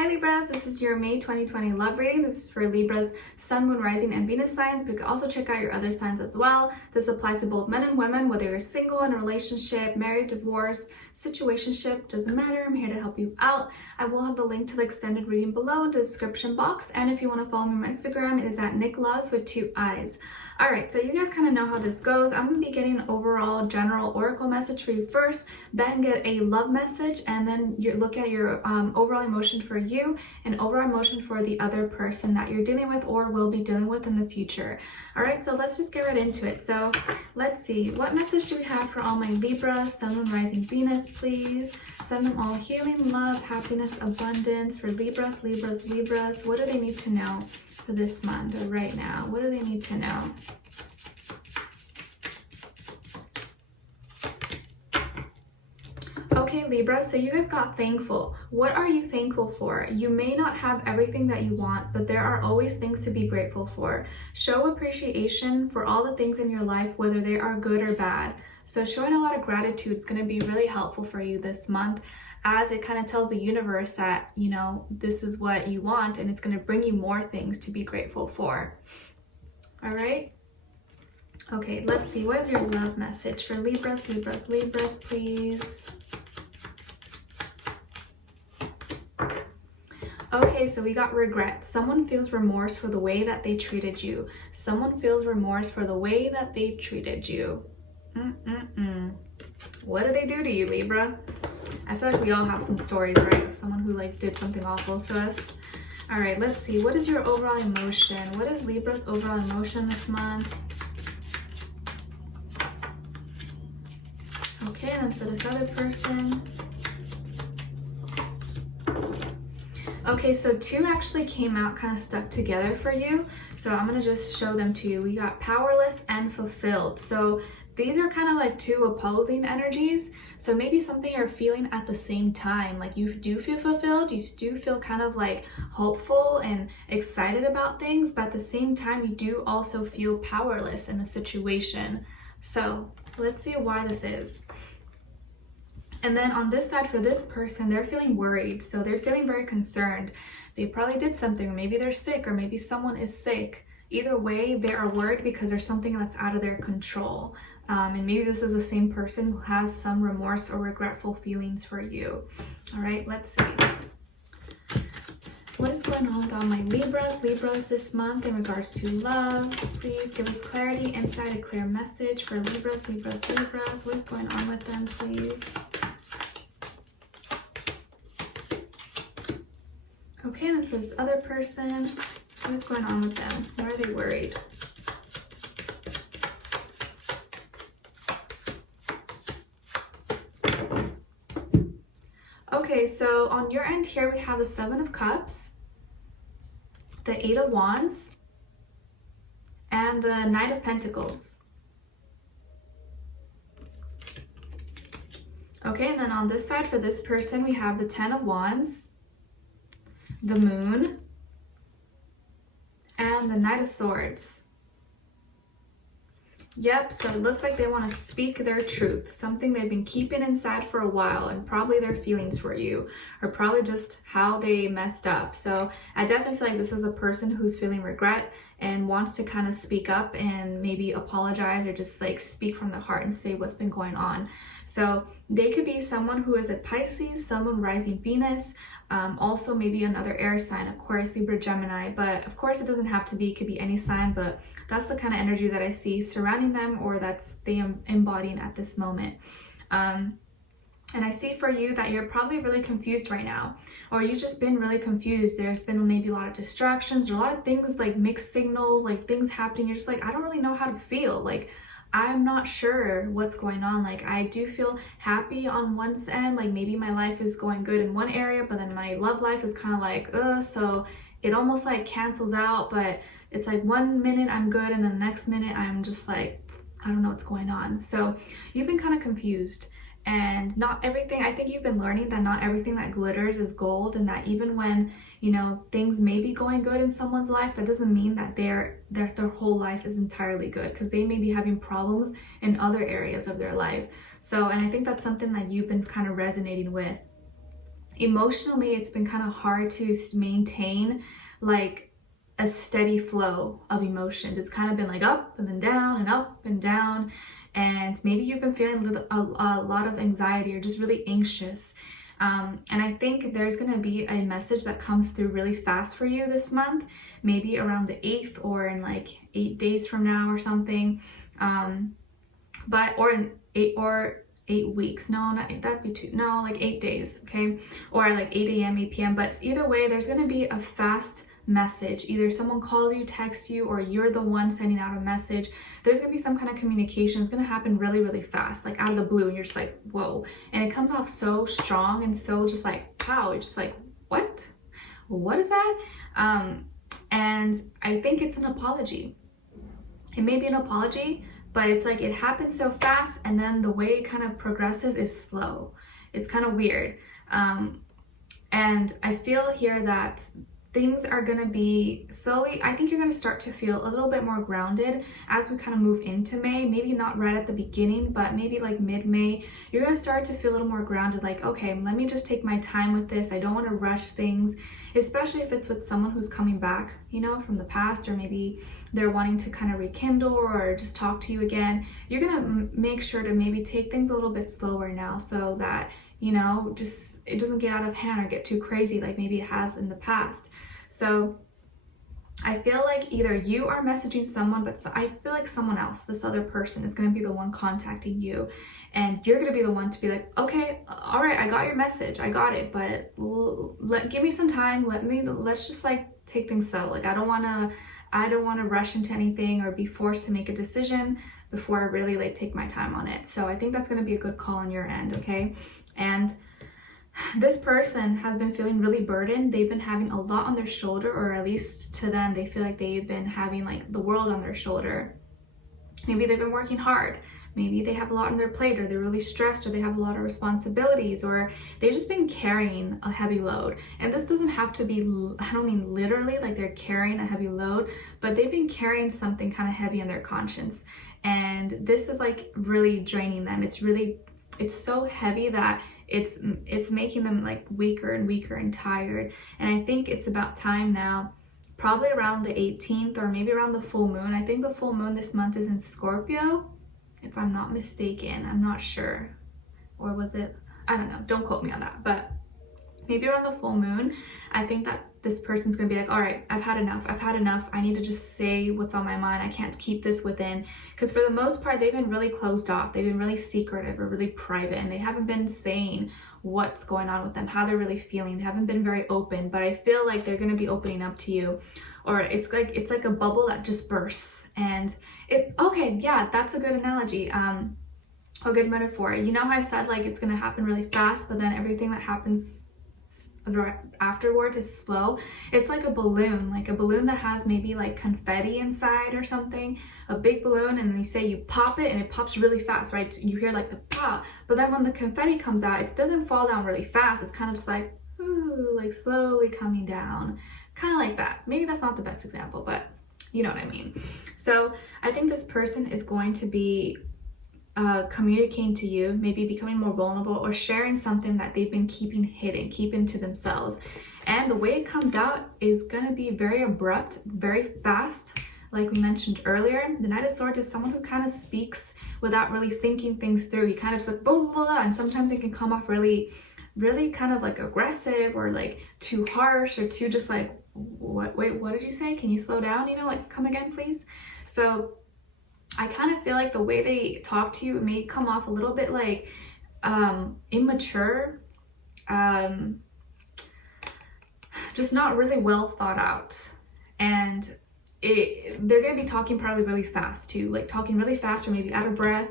Hi Libras, this is your May 2020 love reading. This is for Libras, Sun, Moon, Rising, and Venus signs, but you can also check out your other signs as well. This applies to both men and women, whether you're single, in a relationship, married, divorced, situationship, doesn't matter. I'm here to help you out. I will have the link to the extended reading below in the description box, and if you want to follow me on Instagram, it is at Nicloves with 2 eyes. Alright, so you guys kind of know how this goes. I'm going to be getting an overall general oracle message for you first, then get a love message, and then you look at your overall emotion for you and overall emotion for the other person that you're dealing with or will be dealing with in the future. Alright, so let's just get right into it. So let's see, what message do we have for all my Libras, Sun, Moon, Rising, Venus, please? Send them all healing, love, happiness, abundance for Libras, Libras, Libras. What do they need to know for this month or right now? What do they need to know? Okay, Libra, so you guys got thankful. What are you thankful for? You may not have everything that you want, but there are always things to be grateful for. Show appreciation for all the things in your life, whether they are good or bad. So showing a lot of gratitude is going to be really helpful for you this month, as it kind of tells the universe that, you know, this is what you want and it's going to bring you more things to be grateful for. All right. Okay, let's see. What is your love message for Libras, Libras, Libras, please? Okay, so we got regret. Someone feels remorse for the way that they treated you. Someone feels remorse for the way that they treated you. What did they do to you, Libra? I feel like we all have some stories, right? Of someone who like did something awful to us. All right, let's see. What is your overall emotion? What is Libra's overall emotion this month? Okay, and then for this other person. Okay, so 2 actually came out kind of stuck together for you. So I'm going to just show them to you. We got powerless and fulfilled. So these are kind of like 2 opposing energies. So maybe something you're feeling at the same time. Like you do feel fulfilled, you do feel kind of like hopeful and excited about things, but at the same time, you do also feel powerless in a situation. So let's see why this is. And then on this side for this person, they're feeling worried. So they're feeling very concerned. They probably did something. Maybe they're sick or maybe someone is sick. Either way, they are worried because there's something that's out of their control. And maybe this is the same person who has some remorse or regretful feelings for you. All right, let's see. What is going on with all my Libras this month in regards to love? Please give us clarity, insight, a clear message for Libras, Libras, Libras. What is going on with them, please? Okay, and then for this other person, what is going on with them? Why are they worried? Okay, so on your end here, we have the 7 of Cups, the 8 of Wands, and the 9 of Pentacles. Okay, and then on this side for this person, we have the 10 of Wands, the Moon, and the Knight of Swords. Yep, so it looks like they want to speak their truth, something they've been keeping inside for a while, and probably their feelings for you, or probably just how they messed up. So I definitely feel like this is a person who's feeling regret and wants to kind of speak up and maybe apologize or just like speak from the heart and say what's been going on. So they could be someone who is a Pisces, someone rising Venus, also maybe another air sign, Aquarius, Libra, Gemini, but of course it doesn't have to be, it could be any sign, but that's the kind of energy that I see surrounding them or that's they embodying at this moment. And I see for you that you're probably really confused right now, or you've just been really confused. There's been maybe a lot of distractions or a lot of things like mixed signals, like things happening. You're just like, I don't really know how to feel. Like, I'm not sure what's going on. Like, I do feel happy on one end, like maybe my life is going good in one area, but then my love life is kind of like, so it almost like cancels out, but it's like 1 minute I'm good and the next minute I'm just like, I don't know what's going on. So you've been kind of confused. And not everything, I think you've been learning that not everything that glitters is gold, and that even when, you know, things may be going good in someone's life, that doesn't mean that their whole life is entirely good, because they may be having problems in other areas of their life. So, and I think that's something that you've been kind of resonating with. emotionally it's been kind of hard to maintain like a steady flow of emotions. It's kind of been like up and then down and up and down, and maybe you've been feeling a lot of anxiety or just really anxious. And I think there's going to be a message that comes through really fast for you this month, maybe around the 8th or in like 8 days from now or something. Or in 8 weeks. No, not that'd be too, no, like 8 days, okay? Or like 8 a.m., 8 p.m. But either way, there's going to be a fast message. Either someone calls you, texts you, or you're the one sending out a message. There's gonna be some kind of communication. It's gonna happen really, really fast, like out of the blue, and you're just like, whoa. And it comes off so strong and so just like, wow, you're just like, what is that? And I think it's an apology. It may be an apology, but it's like it happens so fast, and then the way it kind of progresses is slow. It's kind of weird. And I feel here that things are going to be slowly, I think you're going to start to feel a little bit more grounded as we kind of move into May. Maybe not right at the beginning, but maybe like mid-May, you're going to start to feel a little more grounded, like, okay, let me just take my time with this. I don't want to rush things, especially if it's with someone who's coming back, you know, from the past, or maybe they're wanting to kind of rekindle or just talk to you again. You're going to make sure to maybe take things a little bit slower now, so that, you know, just it doesn't get out of hand or get too crazy like maybe it has in the past. So I feel like either you are messaging someone, but I feel like someone else, this other person, is going to be the one contacting you, and you're going to be the one to be like, okay, all right, I got your message, I got it, but give me some time. Let's just like take things slow. Like I don't want to rush into anything or be forced to make a decision before I really like take my time on it. So I think that's going to be a good call on your end, okay? And this person has been feeling really burdened. They've been having a lot on their shoulder, or at least to them, they feel like they've been having like the world on their shoulder. Maybe they've been working hard. Maybe they have a lot on their plate, or they're really stressed, or they have a lot of responsibilities, or they've just been carrying a heavy load. And this doesn't have to be, I don't mean literally like they're carrying a heavy load, but they've been carrying something kind of heavy on their conscience. And this is like really draining them. It's so heavy that it's making them like weaker and weaker and tired. And I think it's about time now, probably around the 18th or maybe around the full moon. I think the full moon this month is in Scorpio, if I'm not mistaken. I'm not sure. Or was it? I don't know. Don't quote me on that. But maybe around the full moon, I think that this person's gonna be like, all right, I've had enough. I need to just say what's on my mind. I can't keep this within. Because for the most part, they've been really closed off. They've been really secretive or really private, and they haven't been saying what's going on with them, how they're really feeling. They haven't been very open, but I feel like they're gonna be opening up to you. Or it's like a bubble that just bursts. And okay, yeah, that's a good analogy. A good metaphor. You know how I said like it's gonna happen really fast, but then everything that happens afterwards is slow? It's like a balloon that has maybe like confetti inside or something, a big balloon, and you say you pop it and it pops really fast, right? You hear like the pop, but then when the confetti comes out, it doesn't fall down really fast. It's kind of just like, ooh, like slowly coming down, kind of like that. Maybe that's not the best example, but you know what I mean. So I think this person is going to be communicating to you, maybe becoming more vulnerable or sharing something that they've been keeping to themselves. And the way it comes out is going to be very abrupt, very fast. Like we mentioned earlier, the Knight of Swords is someone who kind of speaks without really thinking things through. He kind of just like blah, blah, blah, and sometimes it can come off really kind of like aggressive or like too harsh or too just like, what did you say? Can you slow down? You know, like come again, please. So I kind of feel like the way they talk to you may come off a little bit like immature, just not really well thought out. And they're going to be talking probably really fast too, like talking really fast or maybe out of breath.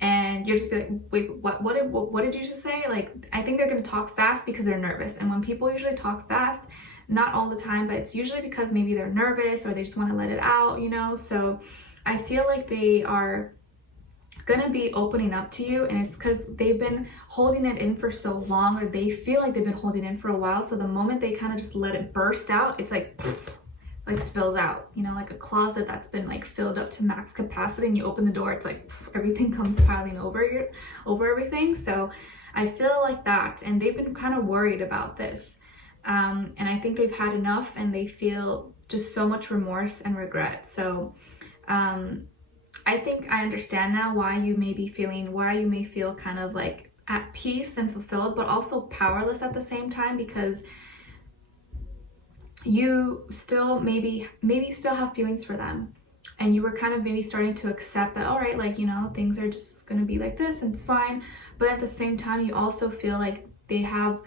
And you're just like, wait, what did you just say? Like, I think they're going to talk fast because they're nervous. And when people usually talk fast, not all the time, but it's usually because maybe they're nervous or they just want to let it out, you know? So I feel like they are gonna be opening up to you, and it's because they've been holding it in for so long, or they feel like they've been holding in for a while. So the moment they kind of just let it burst out, it's like spills out, you know, like a closet that's been like filled up to max capacity, and you open the door, it's like everything comes piling over everything. So I feel like that, and they've been kind of worried about this. And I think they've had enough and they feel just so much remorse and regret. So I think I understand now why you may feel kind of like at peace and fulfilled, but also powerless at the same time, because you still maybe still have feelings for them, and you were kind of maybe starting to accept that, all right, like, you know, things are just gonna be like this and it's fine. But at the same time, you also feel like they have,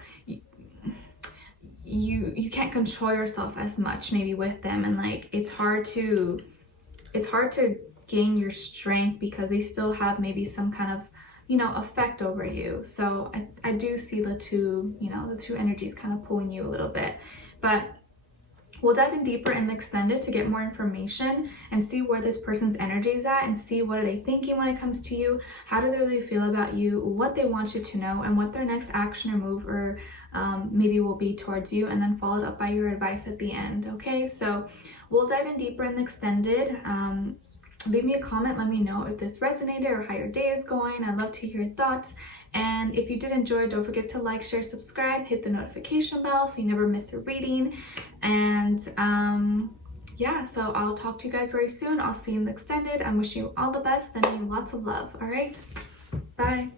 you can't control yourself as much maybe with them, and like it's hard to gain your strength because they still have maybe some kind of, you know, effect over you. So I do see the two, you know, the two energies kind of pulling you a little bit. But we'll dive in deeper in the extended to get more information and see where this person's energy is at, and see what are they thinking when it comes to you, how do they really feel about you, what they want you to know, and what their next action or move or maybe will be towards you, and then followed up by your advice at the end. Okay, so we'll dive in deeper in the extended. Leave me a comment, let me know if this resonated or how your day is going. I'd love to hear your thoughts. And if you did enjoy, don't forget to like, share, subscribe, hit the notification bell so you never miss a reading. And yeah, so I'll talk to you guys very soon. I'll see you in the extended. I'm wishing you all the best, sending you lots of love. All right, bye.